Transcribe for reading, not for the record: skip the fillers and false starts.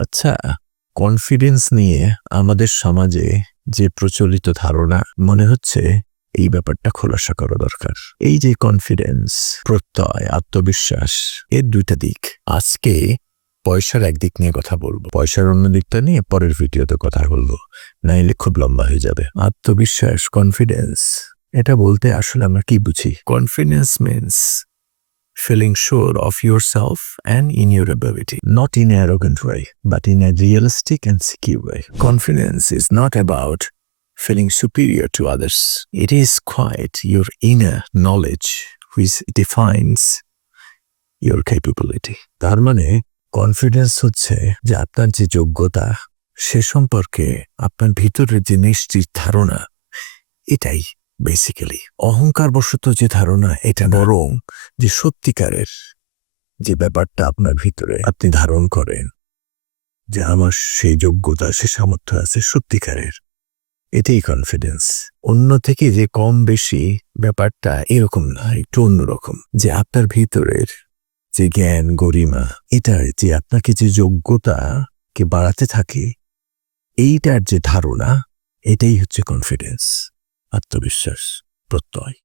আচ্ছা, কনফিডেন্স নিয়ে আমাদের সমাজে যে প্রচলিত ধারণা মনে হচ্ছে এই ব্যাপারটা খোলাসা করা দরকার। এই যে কনফিডেন্স, প্রত্যয়, আত্মবিশ্বাস, এর দুইটা দিক। আজকে পয়সার একদিক নিয়ে কথা বলবো, পয়সার অন্য দিকটা নিয়ে পরের ভিডিওতে কথা বলবো, নাইলে খুব লম্বা হয়ে যাবে। আত্মবিশ্বাস, কনফিডেন্স, এটা বলতে আসলে আমরা কি বুঝি? Confidence means feeling sure of yourself and in your ability, not in an arrogant way, but in a realistic and secure way. Confidence is not about feeling superior to others. It is quite your inner knowledge which defines your capability. তার মানে confidence হচ্ছে যে আপনার যে যোগ্যতা সে সম্পর্কে আপনার ভিতরের যে নিশ্চিত ধারণা, এটাই বেসিক্যালি। অহংকার বশত যে ধারণা এটা বরং যে সত্যিকারের যে ব্যাপারটা আপনার ভিতরে আপনি ধারণ করেন যে আমার সেই যোগ্যতা, সে সামর্থ্য আছে সত্যিকারের, এটাই কনফিডেন্স। অন্য থেকে যে কম বেশি ব্যাপারটা এরকম না, একটু অন্যরকম। যে আপনার ভিতরের যে জ্ঞান, গরিমা, এটা যে আপনাকে যে যোগ্যতাকে বাড়াতে থাকে, এইটার যে ধারণা, এটাই হচ্ছে কনফিডেন্স, আত্মবিশ্বাস, প্রত্যয়।